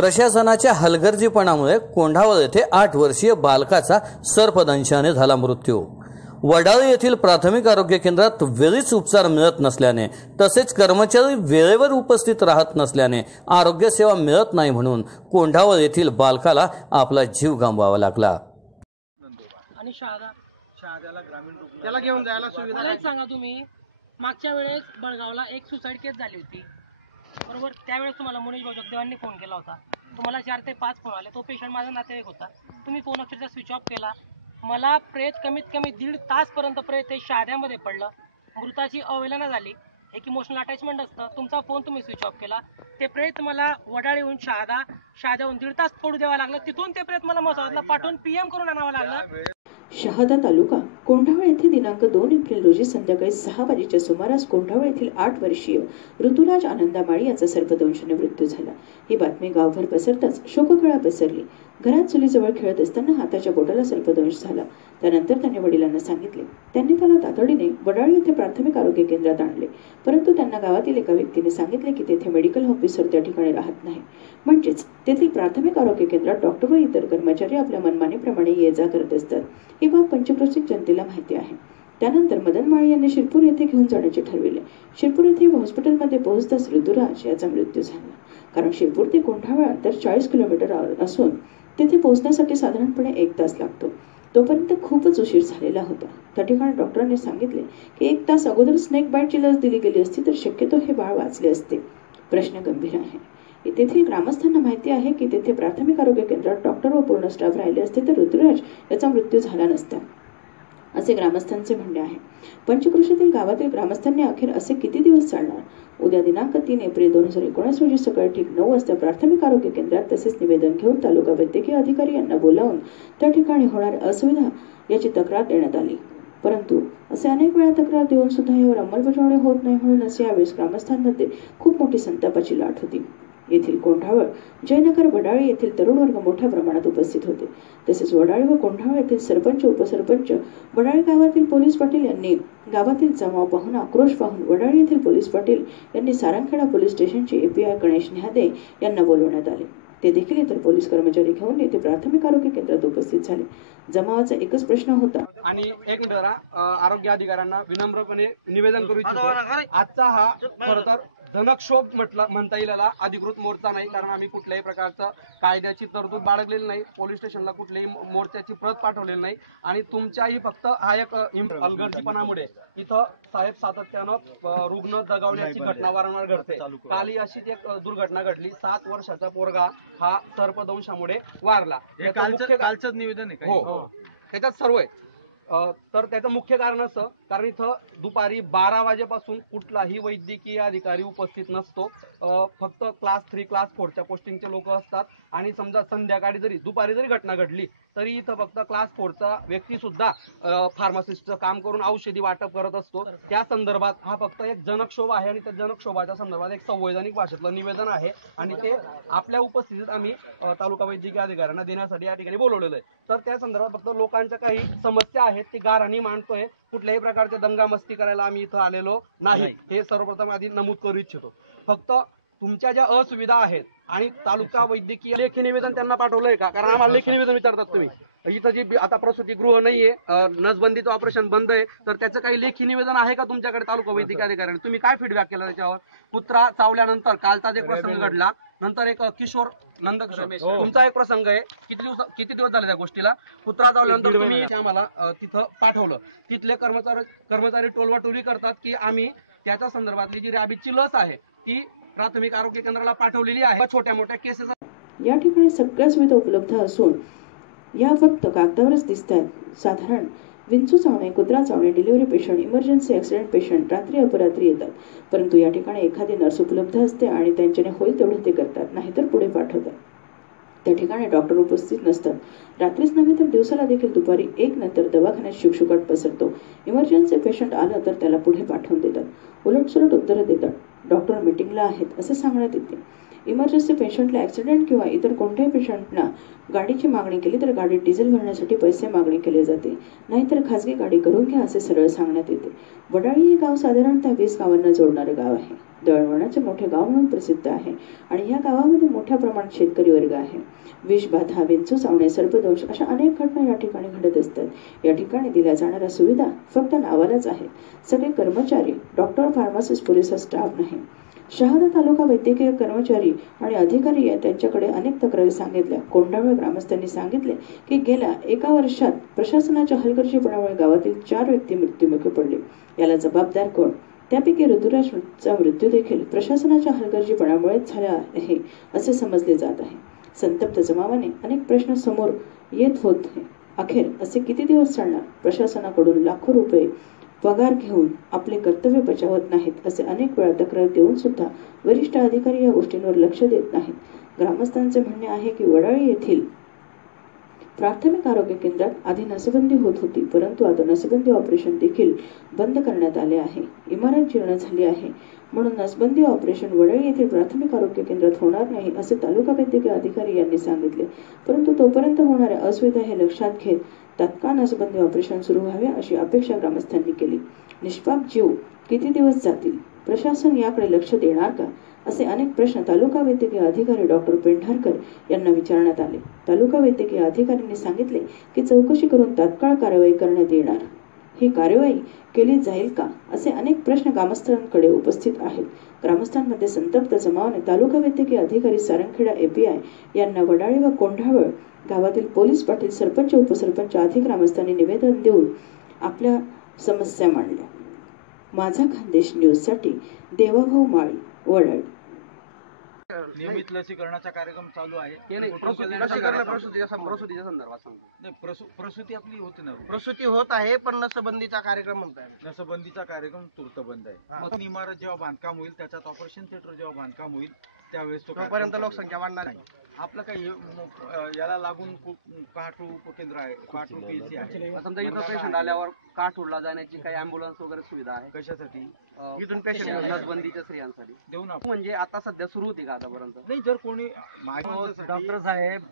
प्रशासनाच्या हलगर्जीपणामुळे कोंढावळ येथे आठ वर्षीय बालकाचा सर्पदंशाने झाला मृत्यू. वडाळी येथील प्राथमिक आरोग्य केंद्रात वेळीच उपचार मिळत नसल्याने तसेच कर्मचारी वेळेवर उपस्थित राहत नसल्याने आरोग्य सेवा मिळत नाही म्हणून कोंढावळ येथील बालकाला आपला जीव गमवावा लागला. आणि शहादा शहाद्याला ग्रामीण रुग्ण त्याला घेऊन जायला सुविधा सांगा तुम्ही. मागच्या वेळेस बळगावला एक सुसाईड केस झाली होती. बरोबर? त्यावेळेस तुम्हाला मुनीश भाऊ जगदेवांनी फोन केला होता. तुम्हाला चार ते पाच फोन आले. तो पेशंट माझा नातेवाईक होता. तुम्ही फोन अक्षरशः स्विच ऑफ केला. मला प्रेत कमीत कमी दीड तासपर्यंत प्रेत ते शाद्यामध्ये पडलं. मृताची अवहेलना झाली. एक इमोशनल अटॅचमेंट असतं. तुमचा फोन तुम्ही स्विच ऑफ केला. ते प्रेत मला वडाळीहून शहादा शहाद्याहून दीड तास पडू द्यावा लागलं. तिथून ते प्रेत मला मसावतला पाठवून पीएम करून आणावं लागलं. शहादा तालुका कोंढावळ येथे दिनांक दोन एप्रिल रोजी संध्याकाळी सहा वाजेच्या सुमारास कोंढावळ येथील आठ वर्षीय ऋतुराज आनंदामाळी याचा सर्पदंशाने मृत्यू झाला. ही बातमी गावभर पसरताच शोककळा पसरली. घरात चुलीजवळ खेळत असताना हाताच्या बोटाला सर्पदंश झाला. त्यानंतर त्याने वडिलांना सांगितले त्यांनी त्याला तातडीने वडाळी येथे प्राथमिक आरोग्य केंद्रात आणले. परंतु त्यांना गावातील एका व्यक्तीने सांगितले की तेथे मेडिकल ऑफिसर त्या ठिकाणी राहत नाही. म्हणजेच तेथील प्राथमिक आरोग्य केंद्रात डॉक्टर व इतर कर्मचारी आपल्या मनमानीप्रमाणे ये जा करत असतात. ही बाब पंचक्रोशीत जनतेला माहिती आहे. त्यानंतर मदन माळे यांनी शिरपूर येथे घेऊन जाण्याचे ठरविले. शिरपूर येथे हॉस्पिटलमध्ये पोहोचताच ऋतुराज याचा मृत्यू झाला. कारण शिरपूर ते कोंढावळ अंतर चाळीस किलोमीटर असून तेथे पोहोचण्यासाठी साधारणपणे एक तास लागतो. तोपर्यंत खूपच उशीर झालेला होता. त्या ठिकाणी डॉक्टरांनी सांगितले की एक तास अगोदर स्नेक बाईटची लस दिली गेली असती तर शक्यतो हे बाळ वाचले असते. प्रश्न गंभीर आहे. तेथील ग्रामस्थांना माहिती आहे की तेथे प्राथमिक आरोग्य केंद्रात डॉक्टर व पूर्ण स्टाफ राहिले असते तर ऋतुराज याचा मृत्यू झाला नसता. असे ग्रामस्थांचे म्हणणे आहे. पंचकृषीतील गावातील ग्रामस्थांनी अखेर असे किती दिवस चालणार? उद्या दिनांक तीन एप्रिल दोन हजार एकोणीस रोजी सकाळी ठीक नऊ वाजता प्राथमिक आरोग्य केंद्रात तसेच निवेदन घेऊन तालुका वैद्यकीय अधिकारी यांना बोलावून त्या ठिकाणी होणार असुविधा याची तक्रार देण्यात आली. परंतु असे अनेक वेळा तक्रार देऊन सुद्धा यावर अंमलबजावणी होत नाही म्हणून असे यावेळेस ग्रामस्थांमध्ये खूप मोठी संतापाची लाट होती. येथील कोंढावळ जयनगर वडाळी येथील तरुण वर्ग मोठ्या प्रमाणात उपस्थित होते. तसेच वडाळी व कोंढावळ येथील सरपंच उपसरपंच वडाळी गावातील पोलीस पाटील यांनी गावातील जमाव पाहून आक्रोश पाहून वडाळी येथील पोलीस पाटील यांनी सारंगखेडा पोलीस स्टेशनचे एपीआय गणेश निहादे यांना बोलवण्यात आले. ते देखील इतर पोलीस कर्मचारी घेऊन येथे प्राथमिक आरोग्य केंद्रात उपस्थित झाले. जमावाचा एकच प्रश्न होता. आणि एक मिनिट आरोग्य अधिकाऱ्यांना विनम्रपणे निवेदन करू इच्छितो. आजचा हा खर तर धनक्षोभ म्हटलं म्हणता येईल याला. अधिकृत मोर्चा नाही कारण आम्ही कुठल्याही प्रकारचं कायद्याची तरतूद बाळगलेली नाही. पोलीस स्टेशनला कुठल्याही मोर्चाची प्रत पाठवलेली नाही. आणि तुमच्याही फक्त हा एक अं, इम- हलगर्जीपणामुळे इथं साहेब सातत्यानं रुग्ण दगावल्याची घटना वारंवार घडते. काल अशीच एक दुर्घटना घडली. सात वर्षाचा पोरगा हा सर्पदंशामुळे वारला. याचं मुख्य का- कालचंच निवेदन आहे हो हो. त्याच्यात सर्व आहे तर त्याचं मुख्य कारण असं कारण इथं दुपारी बारा वाजेपासून कुठलाही वैद्यकीय अधिकारी उपस्थित नसतो. फक्त क्लास थ्री क्लास फोरच्या पोस्टिंगचे लोक असतात. आणि समजा संध्याकाळी जरी दुपारी जरी घटना घडली तरी इथं फक्त क्लास फोरचा व्यक्ती सुद्धा फार्मासिस्टचं काम करून औषधी वाटप करत असतो. त्या संदर्भात हा फक्त एक जनक्षोभ आहे आणि त्या जनक्षोभाच्या संदर्भात एक संवैधानिक भाषेतलं निवेदन आहे. आणि ते आपल्या उपस्थितीत आम्ही तालुका वैद्यकीय अधिकाऱ्यांना देण्यासाठी या ठिकाणी बोलवलेलं आहे. तर त्या संदर्भात फक्त लोकांच्या काही समस्या आहेत ती गाराणी मांडतोय. कुठल्याही प्रकार प्रकारचे दंगामस्ती करायला आम्ही इथं आलेलो नाही. हे सर्वप्रथम आधी नमूद करू इच्छितो. फक्त तुमच्या ज्या असुविधा आहेत आणि तालुका वैद्यकीय लेखी निवेदन त्यांना पाठवलंय का? कारण आम्हाला लेखी निवेदन विचारतात तुम्ही. इथं जी आता प्रसूती गृह नाहीये नसबंदीचं ऑपरेशन बंद आहे तर त्याचं काही लेखी निवेदन आहे का तुमच्याकडे तालुका वैद्यकीय अधिकाऱ्यांनी? तुम्ही काय फीडबॅक केला त्याच्यावर? कुत्रा चावल्यानंतर कालचा एक प्रसंग घडला नंतर एक अं, किशोर नंद तुमचा एक प्रसंग आहे. किती दिवस किती दिवस झाले त्या गोष्टीला? कुत्रा चावल्यानंतर तुम्ही आम्हाला तिथं पाठवलं. तिथले कर्मचारी कर्मचारी टोलवाटोली करतात की आम्ही त्याच्या संदर्भातली जी रॅबिजची लस आहे ती प्राथमिक आरोग्य केंद्राला पाठवलेली आहे. छोट्या मोठ्या केसेस या ठिकाणी सगळ्या सुविधा उपलब्ध असून या फक्त कागदावरच दिसत आहेत. साधारण विंचू चावणे कुत्रा चावणे delivery patient emergency accident patient रात्री अपरात्री येतात. परंतु या ठिकाणी एखादी नर्स उपलब्ध असते आणि त्यांच्याने होईल तेवढं ते करतात नाहीतर पुढे पाठवतात. त्या ठिकाणी डॉक्टर उपस्थित नसतात. रात्रीच नव्हे तर दिवसाला देखील दुपारी एक नंतर दवाखान्यात शुकशुकाट पसरतो. इमर्जन्सी पेशंट आलं तर त्याला पुढे पाठवून देतात. उलटसुलट उत्तरं देतात. डॉक्टर मीटिंगला आहेत असे सांगण्यात येते. इमर्जन्सी पेशंटला ॲक्सिडेंट किंवा इतर कोणत्याही पेशंटना गाडीची मागणी केली तर गाडीत डिझेल भरण्यासाठी पैसे मागणी केले जाते. नाहीतर खाजगी गाडी करून घ्या असे सरळ सांगण्यात येते. वडाळी हे गाव साधारणतः वीस गावांना जोडणारे गाव आहे. दळणवळणाचे मोठे गाव म्हणून प्रसिद्ध आहे आणि या गावामध्ये मोठ्या प्रमाणात शेतकरी वर्ग आहे. विषबाधा विंचू चावणे सर्पदोष अशा अनेक घटना या ठिकाणी घडत असतात. या ठिकाणी दिल्या जाणाऱ्या सुविधा फक्त नावालाच आहेत. सगळे कर्मचारी डॉक्टर फार्मासिस्ट पुरेसा स्टाफ नाही. शहादा तालुका वैद्यकीय कर्मचारी आणि अधिकारी त्यांच्याकडे अनेक तक्रारी सांगितल्या. कोंढावळ ग्रामस्थांनी सांगितले की गेल्या एका वर्षात प्रशासनाच्या हलगर्जीपणामुळे गावातील चार व्यक्ती मृत्युमुखी पडले. याला जबाबदार कोण? त्यापैकी ऋतुराजचा मृत्यू देखील प्रशासनाच्या हलगर्जीपणामुळेच झाला आहे असे समजले जात आहे. संतप्त जमावाने अनेक प्रश्न समोर येत होते. अखेर असे किती दिवस चालणार? प्रशासनाकडून लाखो रुपये पगार घेऊन आपले कर्तव्य बजावत नाहीत असे अनेक वेळा तक्रार देऊन सुद्धा वरिष्ठ अधिकारी या गोष्टींवर लक्ष देत नाहीत. ग्रामस्थांचे म्हणणे आहे की वडाळी येथील प्राथमिक आरोग्य केंद्रात आधी नसबंदी होत होती परंतु आता नसबंदी ऑपरेशन देखील बंद करण्यात आले आहे. इमारत जीर्ण झाली आहे. म्हणून नसबंदी ऑपरेशन वडळी येथील प्राथमिक आरोग्य केंद्रात होणार नाही असे तालुका वैद्यकीय अधिकारी यांनी सांगितले. परंतु तोपर्यंत होणाऱ्या असुविधा हे लक्षात घेत तात्काळ नसबंदी ऑपरेशन सुरू व्हावे अशी अपेक्षा ग्रामस्थांनी केली. निष्पाप जीव किती दिवस जातील? प्रशासन याकडे लक्ष देणार का? असे अनेक प्रश्न तालुका वैद्यकीय अधिकारी डॉक्टर पेंढारकर यांना विचारण्यात आले. तालुका वैद्यकीय अधिकाऱ्यांनी सांगितले की चौकशी करून तात्काळ कारवाई करण्यात येणार. ही कारवाई केली जाईल का? असे अनेक प्रश्न ग्रामस्थांकडे उपस्थित आहेत. ग्रामस्थांमध्ये संतप्त जमावाने तालुका वैद्यकीय अधिकारी सारंगखेडा एपीआय यांना वडाळी व कोंढावळ गावातील पोलीस पाटील सरपंच उपसरपंच अधिक ग्रामस्थांनी निवेदन देऊन आपल्या समस्या मांडल्या. माझा खानदेश न्यूजसाठी देवाभाऊ माळी वडाळी नियमित लसीकरणाचा कार्यक्रम चालू आहे. प्रसूती- आपली होते ना प्रसूती होत आहे पण नसबंदीचा कार्यक्रम म्हणताय नसबंदीचा कार्यक्रम तूर्त बंद आहे. मग इमारत जेव्हा बांधकाम होईल त्याच्यात ऑपरेशन थिएटर जेव्हा बांधकाम होईल त्यावेळेस तो तोपर्यंत कार्यक्रम लोकसंख्या वाढणार नाही. आपलं काही हे, अ, याला लागून कु- पहाटू उपकेंद्र आहे पहाटू पीएसी आहे. समजा इथं पेशंट आल्यावर काठूरला जाण्याची काही अँब्युलन्स वगैरे सुविधा आहे. कशासाठी? अं, इथून patient नसबंदीच्या स्त्रियांसाठी. देऊ ना आपण. म्हणजे आता सध्या सुरू होती का आतापर्यंत? नाही जर कोणी माझ्या डॉक्टर साहेब